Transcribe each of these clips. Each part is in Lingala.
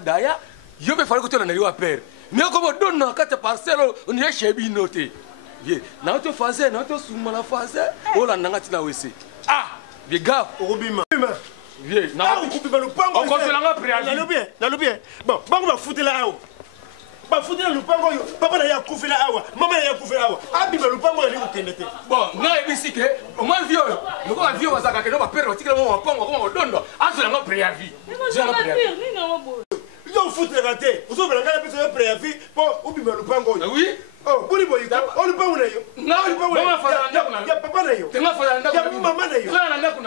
Daya, yo me fallait que tu n'aies pas peur. Mais comme on donne quatre parcelles, on est chez Binoté. Viens, n'a pas fait, n'a pas souvent la phase. Oh la n'a pas aussi. Ah, les gars, Robima. Viens, n'a pas coupé le pango. On continue à préavis. N'a bien. Bon, on va foutre la haut. Ba foutre le pango. Papa n'a pas coupé la haut. Maman n'a pas coupé la haut. Ah, bima le pango, il est où? Bon, non, et puis que, au moins vieux, le gars vieux va s'accaquer, on va perdre, on va pango, on donne. Ah, c'est un préavis. J'ai un préavis. Vous foutez la tête. Vous avez un préavis pour oublier le pango. Oui. Oh, vous voyez, on le pango. Non, il y a papa. Il y a maman.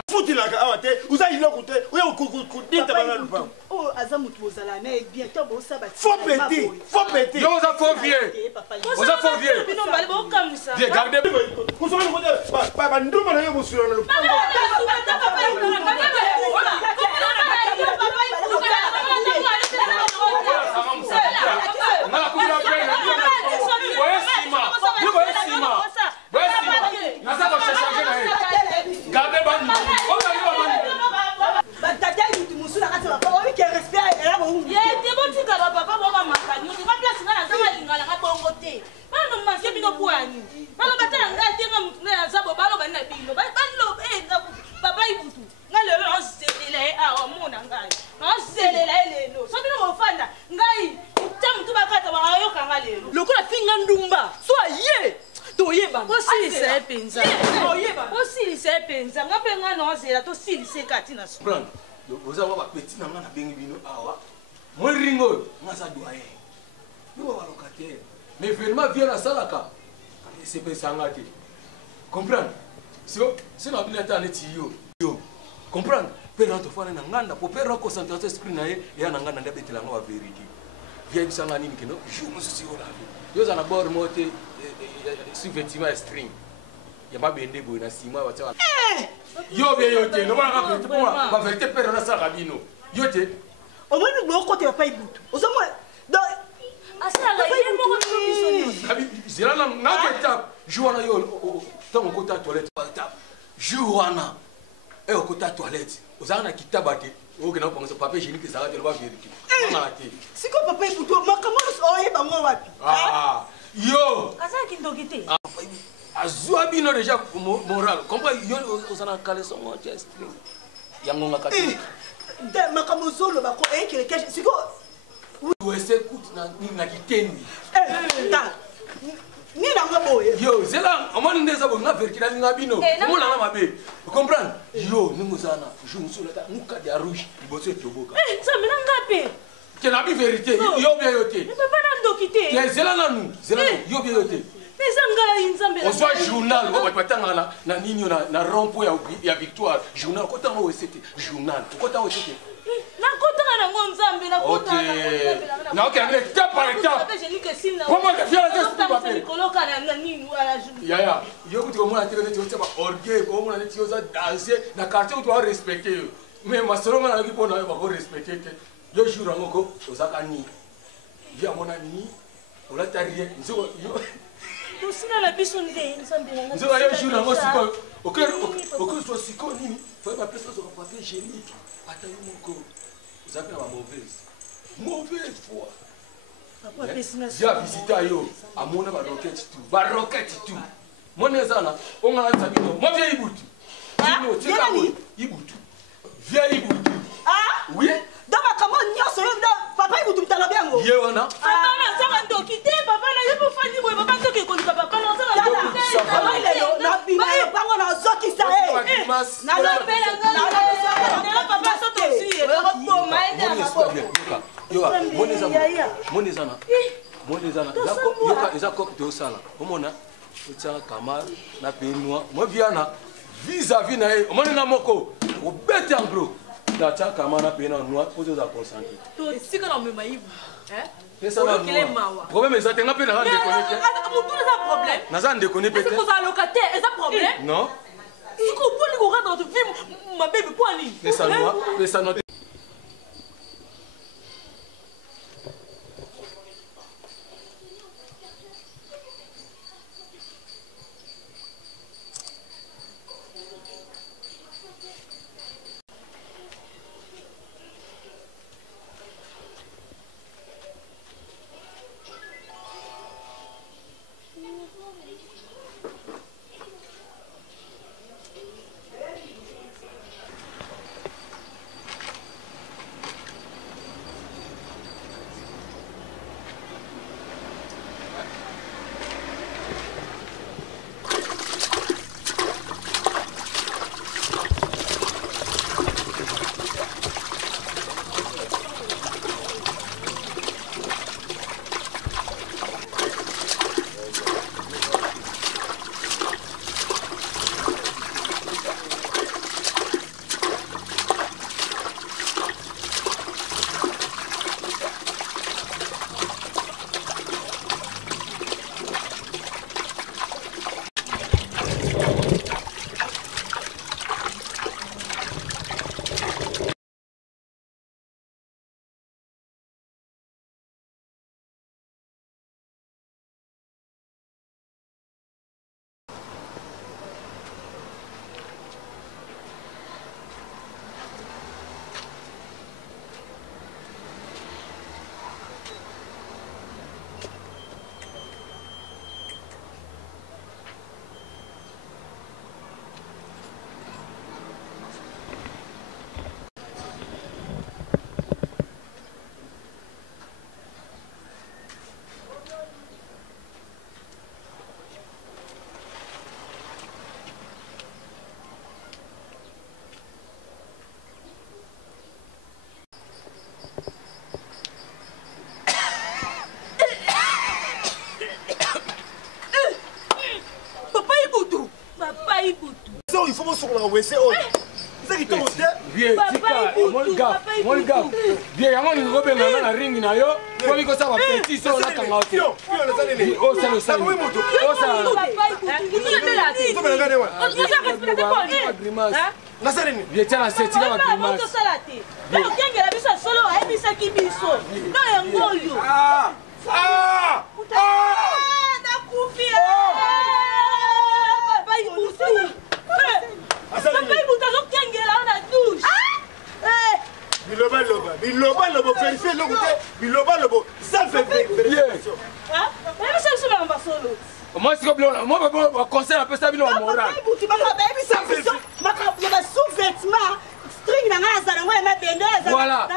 Foutez la tête. Vous avez l'écouté. Vous avez le pango. Oh, Azamut, vous allez mais bientôt, vous savez. Faut péter. Faut péter. Vous avez faux vieux. Vous avez faux vieux. Vieux, gardez. Vous avez le papa. Nous allons vous suivre le pango. Vous avez un petit nama na bengi bino awa. Moi ringo, nga sa doyen. Nous va locataire. Mais vraiment vient à salaka. C'est pas sangati. Comprendre? Si na bina tane ti yo. Comprendre? Père to fana na nganda pour père concentration esprit na ye ya na nganda ndabetela nga wa vérité. Vient bisanga nini kino? Je me suis au lavé. Yo za na bord moté sur vêtement string. Ya mabende boy na sima wa tsa. Yo bien yote, no bana ka pour la vérité père na sa rabino. Yote. Au moins nous côté pas ibutu. Ozomo donc asala ile mo ko biso. Abi zela na keta Joana yo tango kota toilette tap. Joana e okota toilette. Ozana kitaba te. O kena ponga papier hygiénique ça va te ba vérité. Mama la te. Siko papa ibutu makamalo oye bango wapi? Ah yo. Asa kindokite. Azua bino déjà moral. Comprends yo osana caleçon mon chest. Yango ngakati. De makamozolo bako ekele siko we écoute na kiteni. Da. Ni na ngaboye. Yo, zela amani ndeza bo na verkila nga bino. Mo na mabe. Comprendre? Yo, nimuzana, je musula ta muka de rouge, iboso toboka. Ça me ngape. Que la vérité, yo bien yote. Ne peut pas ndokite. Que zela na nous, zela yo bien yote. On soit journal, on va pas na nini na rompo ya victoire. Journal kota mo c'était journal. Kota mo c'était. Na kota na ngonzambe na kota na. Na OK, mais ta par ta. Comment que fier de papier. Koloka na nini wala journal. Ya, yo kuti ko mona tele tu ba orgueil, ko mona ti oza danser na quartier où tu dois respecter. Mais ma solo na ki pona ba ko respecter. Yo jour ngoko ozaka ni. Via mona ni. Ola tarie. Nzo yo. Tusina la biso nde nzambe na. Nzo ayo jour ngo siko. Oke so siko nini? Faut pas passer sur papier hygiénique. Atayo moko. Ozaka ba mauvaise foi. Papa pesina. Ya visita yo. Amona ba rocket tout. Ba rocket tout. Mona zana onga nzabino. Mo via ibutu. Tino tika ko ibutu. Via ibutu. Ah? Oui. Dama kama nyoso yo papa ibutu mtala byango. Ye wana. Papa na sanga ndokite papa na yepo fandi boy papa toke ko lika papa na sanga ndokite. Papa ile yo na bima yo bango na zoki sa na lo bela ngala. Na papa soto si e ko boma ende akabo. Yo, monezana. Yoka eza kop te osala. Omona otsa kamar na penwa. Mo viana vis-à-vis na ye omoni nga moko obete en gros natiaka mana pe na noa po toza concentré tosika na omema ibu problème eza te nga mpe naza ndekone te naza ndekone pe te kozala locataire eza problème non siko oponi kokata to vi mabebi mpo anini pesa noa te Il faut sur la WC. C'est qui tombe. Vieux, mon gars, vieux, yango ni ngobe ngana na ring na yo. Ko biko sa ba petit so na kanga ote. Oh, c'est le sang. Oh, ça. Vieux, tiens la seti la grimace. Biloba, vérifiez le côté. Biloba, ça fait vérification. Moi, c'est comme moi, je conseille un peu ça, bien moral. Voilà.